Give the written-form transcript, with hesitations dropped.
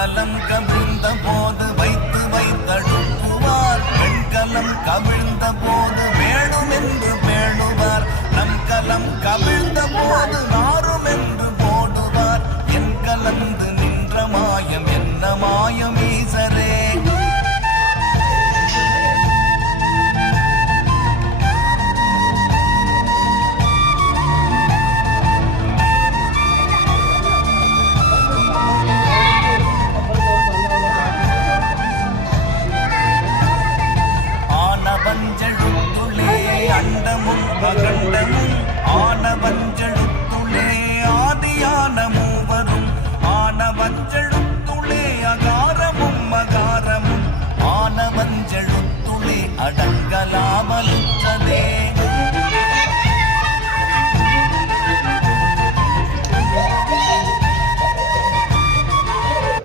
வெண்கலம் கவிழ்ந்த போது வைத்து வைத்தடுக்குவார். வெண்கலம் கவிழ்ந்த போது வேணும் என்று பேணுவார். நம் கலம் கவிழ்ந்த போது நாரும் என்று போடுவார். என் கலந்து நின்ற மாயம் என்ன மாயம் ஈசரே. ஆனவஞ்செழுத்துளே அண்டமும் அகண்டமும் ஆனவஞ்செழுத்துளே ஆதியான மூவரும் ஆனவஞ்செழுத்துளே அகாரமும் அகாரமும் ஆனவஞ்செழுத்துளே அடங்கலாமலும்